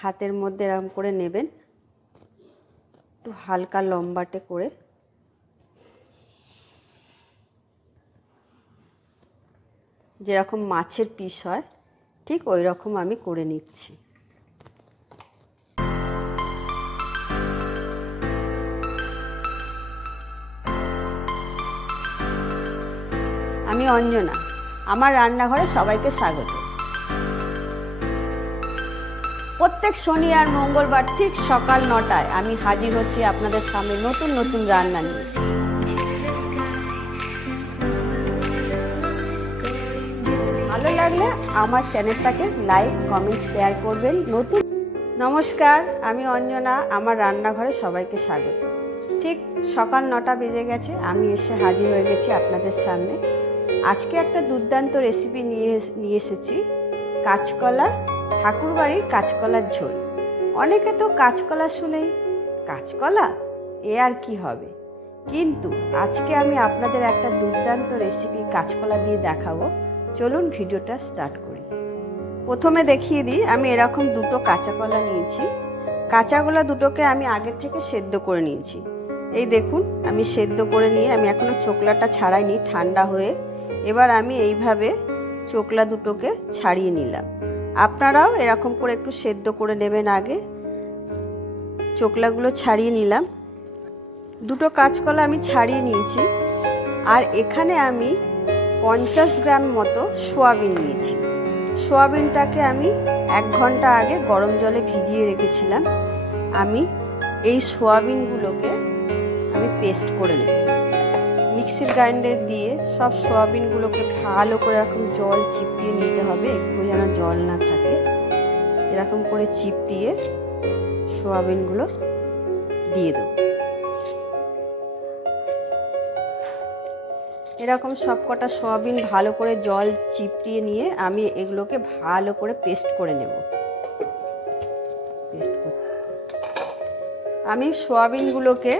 হাতের মধ্যে এরকম করে নেবেন, একটু হালকা লম্বাটে করে। যেরকম মাছের পিস হয় ঠিক ওই রকম আমি করে নিচ্ছি। আমি অঞ্জনা, আমার রান্নাঘরে সবাইকে স্বাগত। প্রত্যেক শনি আর মঙ্গলবার ঠিক সকাল 9টায় আমি হাজির হচ্ছি আপনাদের সামনে নতুন নতুন রান্না নিয়ে। ভালো লাগলে আমার চ্যানেলটাকে লাইক, কমেন্ট, শেয়ার করবেন। নমস্কার, আমি অঞ্জনা, আমার রান্নাঘরে সবাইকে স্বাগত। ঠিক সকাল 9টা বেজে গেছে, আমি এসে হাজির হয়ে গেছি আপনাদের সামনে। আজকে একটা দুর্দান্ত রেসিপি নিয়ে এসেছি, কাঁচকলা, ঠাকুরবাড়ির কাঁচকলার ঝোল। অনেকে তো কাঁচকলা শুনেই কাঁচকলা এ আর কি হবে, কিন্তু আজকে আমি আপনাদের একটা দুর্দান্ত রেসিপি কাঁচকলা দিয়ে দেখাবো। চলুন ভিডিওটা স্টার্ট করি। প্রথমে দেখিয়ে দিই, আমি এরকম দুটো কাঁচা কলা নিয়েছি। কাঁচাগুলো দুটোকে আমি আগের থেকে সেদ্ধ করে নিয়েছি। এই দেখুন, আমি সেদ্ধ করে নিয়ে আমি এখনো চোকলাটা ছাড়াইনি, ঠান্ডা হয়ে এবার আমি এইভাবে চোকলা দুটোকে ছাড়িয়ে নিলাম। আপনারাও এরকম করে একটু সেদ্ধ করে নেবেন। আগে চোকলাগুলো ছাড়িয়ে নিলাম। দুটো কাঁচকলা আমি ছাড়িয়ে নিয়েছি। আর এখানে আমি 50 গ্রাম মতো সোয়াবিন নিয়েছি। সোয়াবিনটাকে আমি 1 ঘন্টা আগে গরম জলে ভিজিয়ে রেখেছিলাম। আমি এই সোয়াবিনগুলোকে আমি পেস্ট করে নেব। মিক্সির গ্রাইন্ডারে দিয়ে সব সোয়াবিনগুলোকে ভালো করে এরকম জল চিপিয়ে নিতে হবে, একটু যেন জল না থাকে। এরকম করে চিপিয়ে সোয়াবিনগুলো দিয়ে দেব। এরকম সব কটা সোয়াবিন ভালো করে জল চিপড়িয়ে নিয়ে আমি এগুলোকে ভালো করে পেস্ট করে নেব। আমি সোয়াবিনগুলোকে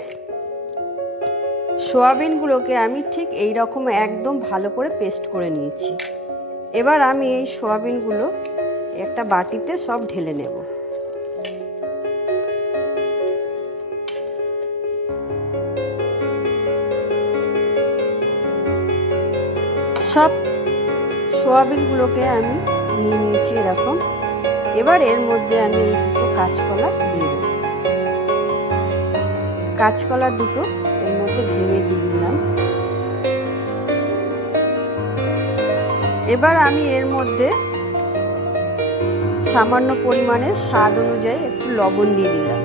আমি ঠিক এই রকম একদম ভালো করে পেস্ট করে নিয়েছি। এবার আমি এই সোয়াবিনগুলো একটা বাটিতে সব ঢেলে নেব। সব সোয়াবিনগুলোকে আমি নিয়ে নিয়েছি এরকম। এবার এর মধ্যে আমি এই দুটো কাঁচকলা দিয়ে দেব। কাঁচকলা দুটো এর মধ্যে ভেঙে দিয়ে দিলাম। এবার আমি এর মধ্যে সামান্য পরিমাণে স্বাদ অনুযায়ী একটু লবণ দিয়ে দিলাম।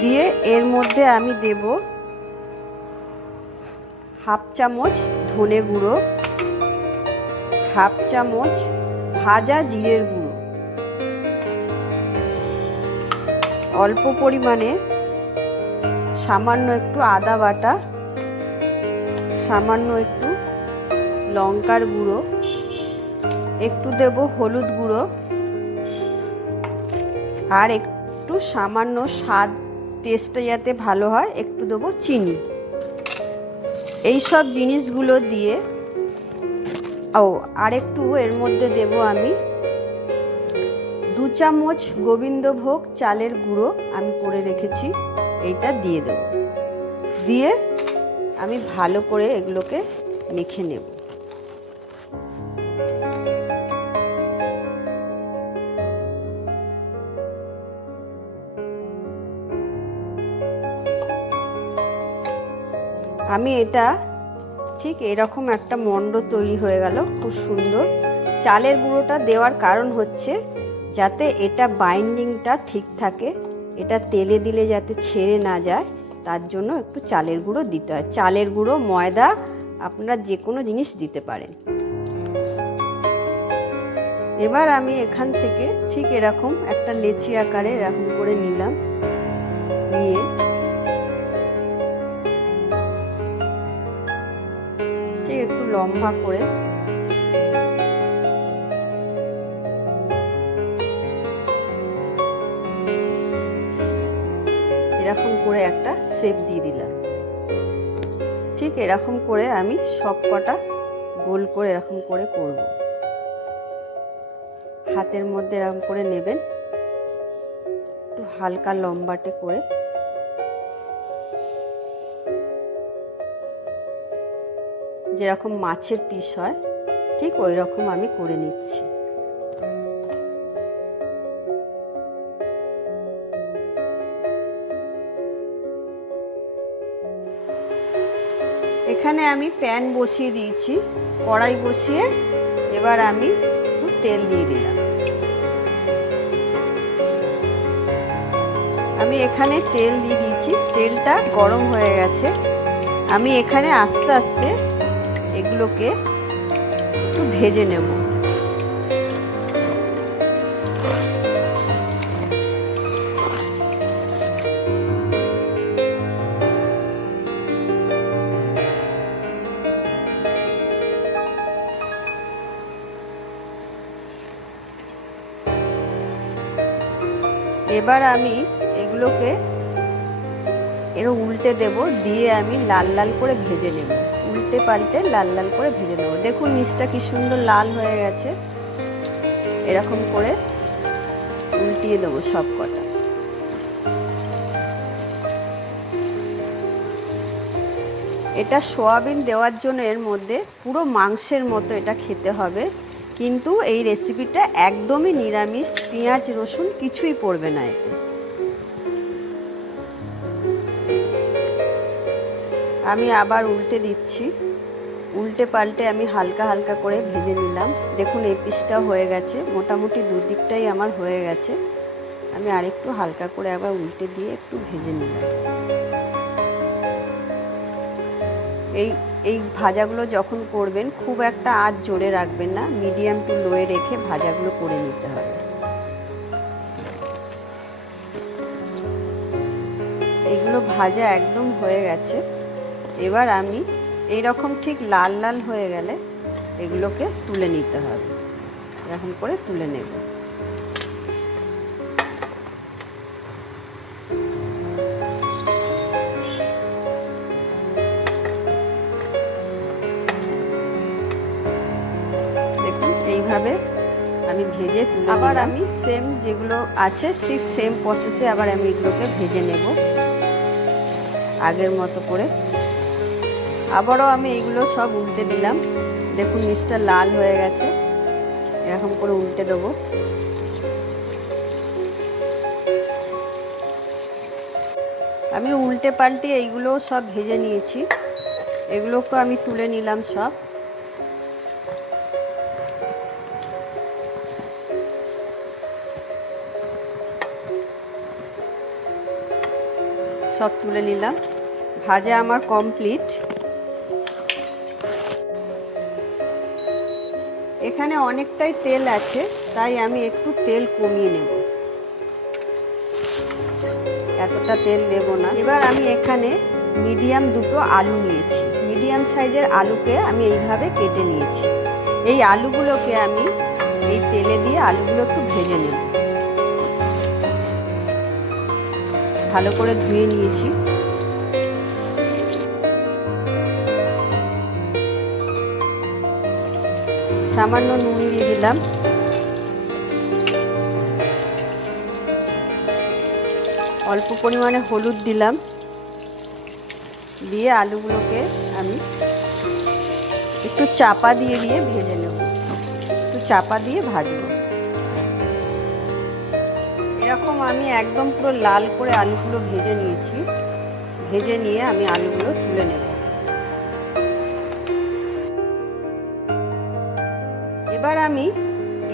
দিয়ে এর মধ্যে আমি দেব 1/2 চামচ ধনে গুঁড়ো, 1/2 চামচ ভাজা জিরের গুঁড়ো, অল্প পরিমাণে সামান্য একটু আদা বাটা, সামান্য একটু লঙ্কার গুঁড়ো, একটু দেব হলুদ গুঁড়ো, আর একটু সামান্য স্বাদ টেস্টটা যাতে ভালো হয় একটু দেবো চিনি। এই সব জিনিসগুলো দিয়ে আর একটু এর মধ্যে দেব আমি 2 চামচ গোবিন্দভোগ চালের গুঁড়ো আমি করে রেখেছি, এইটা দিয়ে দেব। দিয়ে আমি ভালো করে এগুলোকে মেখে নেব। আমি এটা ঠিক এরকম একটা মণ্ড তৈরি হয়ে গেল, খুব সুন্দর। চালের গুঁড়োটা দেওয়ার কারণ হচ্ছে যাতে এটা বাইন্ডিংটা ঠিক থাকে, এটা তেলে দিলে যাতে ছেড়ে না যায়, তার জন্য একটু চালের গুঁড়ো দিতে হয়। চালের গুঁড়ো, ময়দা, আপনারা যে কোনো জিনিস দিতে পারেন। এবার আমি এখান থেকে ঠিক এরকম একটা লেচি আকারে এরকম করে নিলাম। নিয়ে ঠিক একটু লম্বা করে এরকম করে একটা শেপ দিয়ে দিলাম। ঠিক এরকম করে আমি সব কটা গোল করে এরকম করে করব। হাতের মধ্যে এরকম করে নেবেন, একটু হালকা লম্বাটে করে। যেরকম মাছের পিস হয় ঠিক ওই রকম আমি করে নিচ্ছি। এখানে আমি প্যান বসিয়ে দিয়েছি, কড়াই বসিয়ে এবার আমি একটু তেল দিয়ে দিলাম। আমি এখানে তেল দিয়ে দিয়েছি, তেলটা গরম হয়ে গেছে। আমি এখানে আস্তে আস্তে এগুলোকে একটু ভেজে নেব। এবার আমি এগুলোকে এরকম উল্টে দেব, দিয়ে আমি লাল লাল করে ভেজে নেব। উল্টে পাল্টে লাল লাল করে ভেজে নেব। দেখুন নিচটা কি সুন্দর লাল হয়ে গেছে। এরকম করে উল্টিয়ে দেবো সব কটা। এটা সয়াবিন দেওয়ার জন্য এর মধ্যে পুরো মাংসের মতো এটা খেতে হবে, কিন্তু এই রেসিপিটা একদমই নিরামিষ, পেঁয়াজ রসুন কিছুই পড়বে না এতে। আমি আবার উল্টে দিচ্ছি, উল্টে পাল্টে আমি হালকা হালকা করে ভেজে নিলাম। দেখুন এই পিসটা হয়ে গেছে, মোটামুটি দুদিকটাই আমার হয়ে গেছে। আমি আরেকটু হালকা করে আবার উল্টে দিয়ে একটু ভেজে নিলাম। এই ভাজাগুলো যখন করবেন খুব একটা আঁচ জোরে রাখবেন না, মিডিয়াম টু লোয়ে রেখে ভাজাগুলো করে নিতে হবে। এইগুলো ভাজা একদম হয়ে গেছে। এবার আমি এইরকম ঠিক লাল লাল হয়ে গেলে এগুলোকে তুলে নিতে হবে। এরকম করে তুলে নেব। দেখুন এইভাবে আমি ভেজে তুলে আবার আমি সেম যেগুলো আছে ঠিক সেম প্রসেসে আবার আমি এগুলোকে ভেজে নেব আগের মতো করে। আবারও আমি এইগুলো সব উল্টে দিলাম। দেখুন নিচটা লাল হয়ে গেছে, এরকম করে উল্টে দেবো। আমি উল্টে পাল্টে এইগুলো সব ভেজে নিয়েছি, এগুলোকে আমি তুলে নিলাম সব। সব তুলে নিলাম, ভাজা আমার কমপ্লিট। এখানে অনেকটাই তেল আছে, তাই আমি একটু তেল কমিয়ে নেব, এতটা তেল দেব না। এবার আমি এখানে মিডিয়াম দুটো আলু নিয়েছি, মিডিয়াম সাইজের আলুকে আমি এইভাবে কেটে নিয়েছি। এই আলুগুলোকে আমি এই তেলে দিয়ে আলুগুলো একটু ভেজে নেব। ভালো করে ধুয়ে নিয়েছি। সামান্য নুন দিয়ে দিলাম, অল্প পরিমাণে হলুদ দিলাম, দিয়ে আলুগুলোকে আমি একটু চাপা দিয়ে দিয়ে ভেজে নেব। একটু চাপা দিয়ে ভাজবো। এরকম আমি একদম পুরো লাল করে আলুগুলো ভেজে নিয়েছি। ভেজে নিয়ে আমি আলুগুলো তুলে নেব। এবার আমি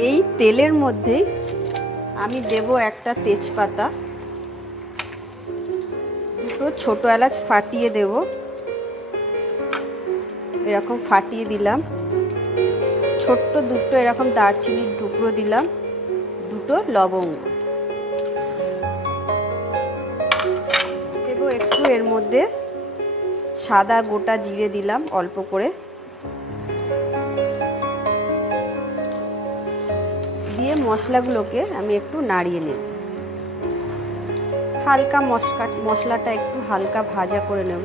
এই তেলের মধ্যেই আমি দেব একটা তেজপাতা, দুটো ছোটো এলাচ ফাটিয়ে দেব। এরকম ফাটিয়ে দিলাম। ছোট্ট দুটো এরকম দারচিনির টুকরো দিলাম, দুটো লবঙ্গ দেব। একটু এর মধ্যে সাদা গোটা জিরে দিলাম অল্প করে, দিয়ে মশলাগুলোকে আমি একটু নাড়িয়ে নেব। হালকা মশলাটা একটু হালকা ভাজা করে নেব।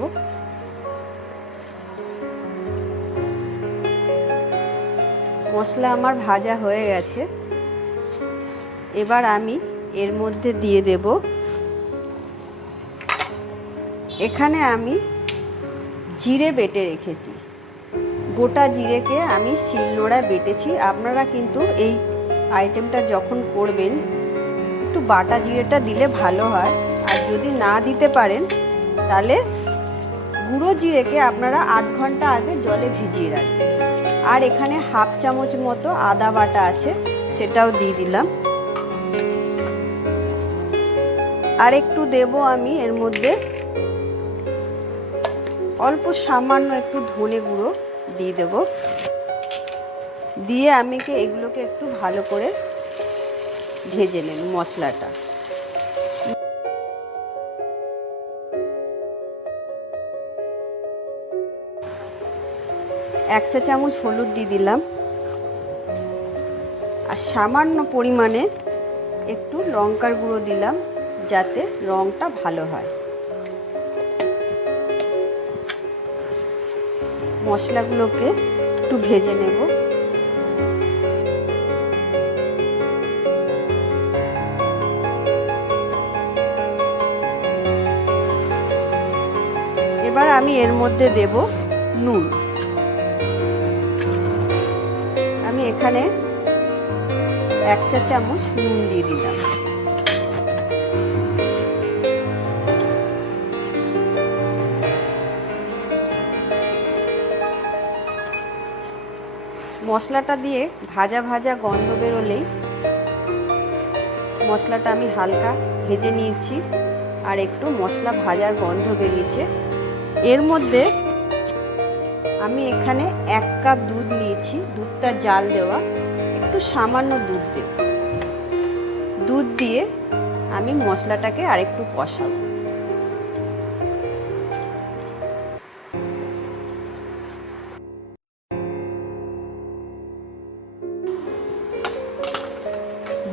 মশলা আমার ভাজা হয়ে গেছে। এবার আমি এর মধ্যে দিয়ে দেব, এখানে আমি জিরে বেটে রেখেছি, গোটা জিরেকে আমি শিলনোড়ায় বেটেছি। আপনারা কিন্তু এই আইটেমটা যখন করবেন একটু বাটা জিরেটা দিলে ভালো হয়, আর যদি না দিতে পারেন তাহলে গুঁড়ো জিরেকে আপনারা 8 ঘন্টা আগে জলে ভিজিয়ে রাখবেন। আর এখানে হাফ চামচ মতো আদা বাটা আছে, সেটাও দিয়ে দিলাম। আর একটু দেব আমি এর মধ্যে অল্প সামান্য একটু ধনে গুঁড়ো দিয়ে দেব, দিয়ে আমি এগুলোকে একটু ভালো করে ভেজে নেব মশলাটা। এক চা চামচ হলুদ দিয়ে দিলাম, আর সামান্য পরিমাণে একটু লঙ্কার গুঁড়ো দিলাম যাতে রঙটা ভালো হয়। মশলাগুলোকে একটু ভেজে নেব। এবার আমি এর মধ্যে দেব নুন। আমি এখানে 1 চা চামচ নুন দিয়ে দিলাম। মশলাটা দিয়ে ভাজা ভাজা গন্ধ বেরোলেই, মশলাটা আমি হালকা ভেজে নিয়েছি আর একটু মশলা ভাজার গন্ধ বেরিয়েছে। এর মধ্যে আমি এখানে 1 কাপ দুধ নিয়েছি, দুধটা জাল দেওয়া, একটু সামান্য দুধ দেব। দুধ দিয়ে আমি মশলাটাকে আরেকটু কষাবো।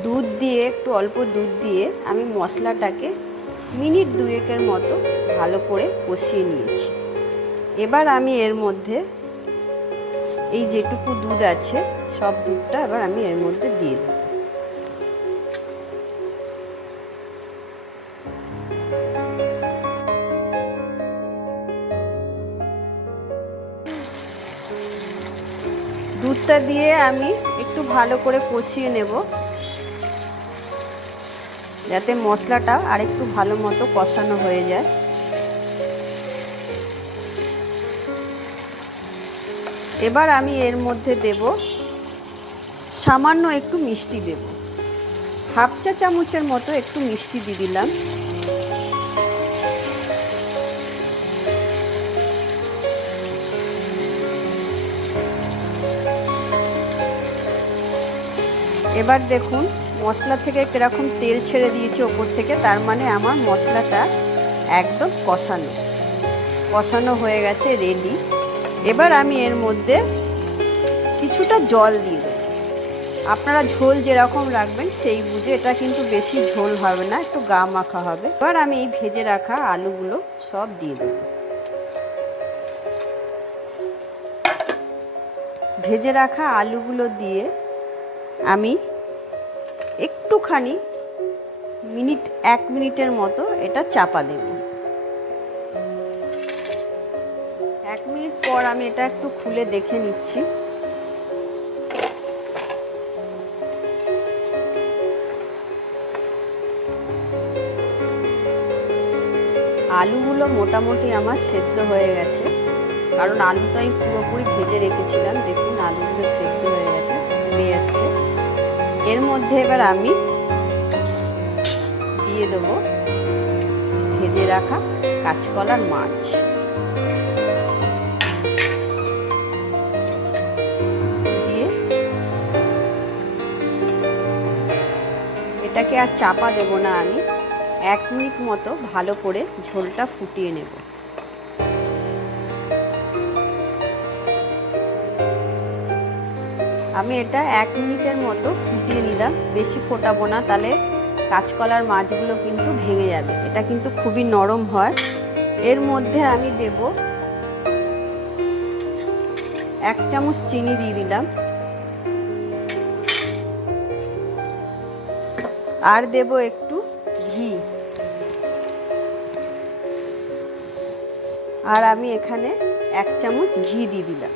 দুধ দিয়ে একটু অল্প দুধ দিয়ে আমি মশলাটাকে মিনিট 2 মতো ভালো করে কষিয়ে নিয়েছি। এবার আমি এর মধ্যে এই যেটুকু দুধ আছে সব দুধটা এবার আমি এর মধ্যে দিয়ে দেব। দুধটা দিয়ে আমি একটু ভালো করে কষিয়ে নেব যাতে মশলাটা আরেকটু ভালো মতো কষানো হয়ে যায়। এবার আমি এর মধ্যে দেব সামান্য একটু মিষ্টি দেব, হাফ চা চামচের মতো একটু মিষ্টি দিয়ে দিলাম। এবার দেখুন মশলা থেকে কিরকম তেল ছেড়ে দিয়েছে ওপর থেকে, তার মানে আমার মশলাটা একদম কষানো হয়ে গেছে, রেডি। এবার আমি এর মধ্যে কিছুটা জল দিয়ে দেব। আপনারা ঝোল যেরকম রাখবেন সেই বুঝে, এটা কিন্তু বেশি ঝোল হবে না, একটু গা মাখা হবে। এবার আমি এই ভেজে রাখা আলুগুলো সব দিয়ে দেব। ভেজে রাখা আলুগুলো দিয়ে আমি একটুখানি 1 মিনিটের মতো এটা চাপা দেব। 1 মিনিট পর আমি এটা একটু খুলে দেখে নিচ্ছি। আলুগুলো মোটামুটি আমার সেদ্ধ হয়ে গেছে, কারণ আলু তো আমি পুরোপুরি ভেজে রেখেছিলাম। দেখুন আলুগুলো সেদ্ধ হয়ে গেছে, ফুটে যাচ্ছে। এর মধ্যে এবার আমি দিয়ে দেবো ভেজে রাখা কাঁচকলার মাছ। দিয়ে এটাকে আর চাপা দেব না, আমি 1 মিনিট মতো ভালো করে ঝোলটা ফুটিয়ে নেব। আমি এটা 1 মিনিটের মতো ফুটিয়ে নিলাম, বেশি ফোটাবো না, তাহলে কাঁচকলার মাছগুলো কিন্তু ভেঙে যাবে। এটা কিন্তু খুবই নরম হয়। এর মধ্যে আমি দেব 1 চামচ চিনি দিয়ে দিলাম। আর দেব একটু ঘি। আর আমি এখানে 1 চামচ ঘি দিয়ে দিলাম।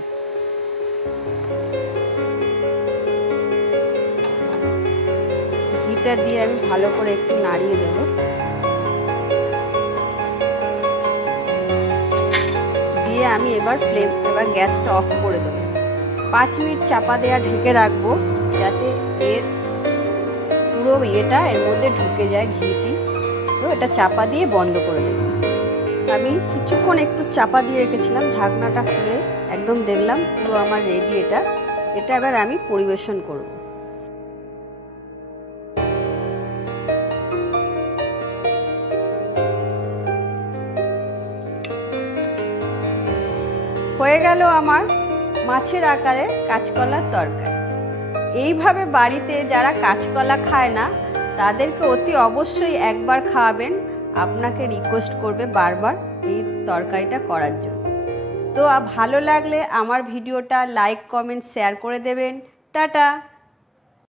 ঘিটা দিয়ে আমি ভালো করে একটু নাড়িয়ে দেব। দিয়ে আমি এবার গ্যাসটা অফ করে দেবো। 5 মিনিট চাপা দেওয়া ঢেকে রাখবো, যাতে এর পুরো এর মধ্যে ঢুকে যায় ঘিটি। তো এটা চাপা দিয়ে বন্ধ করে দেব। আমি কিছুক্ষণ একটু চাপা দিয়ে রেখেছিলাম, ঢাকনাটা খুলে একদম দেখলাম পুরো আমার রেডি। এটা এবার আমি পরিবেশন করব। হয়ে গেল আমার মাছের আকারে কাঁচকলার তরকারি। এইভাবে বাড়িতে যারা কাঁচকলা খায় না তাদেরকে অতি অবশ্যই একবার খাওয়াবেন। আপনাকে রিকোয়েস্ট করবে বারবার এই তরকারিটা করার জন্য। তো ভালো লাগলে আমার ভিডিওটা লাইক, কমেন্ট, শেয়ার করে দেবেন। টাটা।